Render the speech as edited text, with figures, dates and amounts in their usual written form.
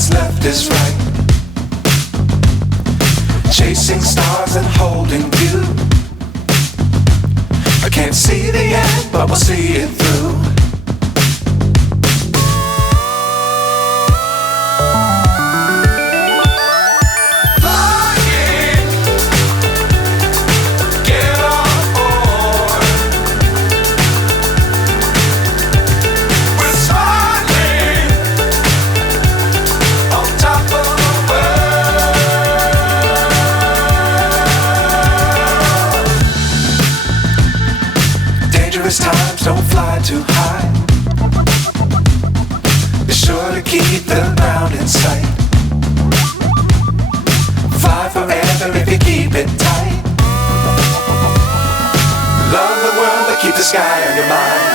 what's left is right. Chasing stars and holding you. I can't see the end, but we'll see it through. Times don't fly too high. Be sure to keep the ground in sight. Fly forever if you keep it tight. Love the world but keep the sky on your mind.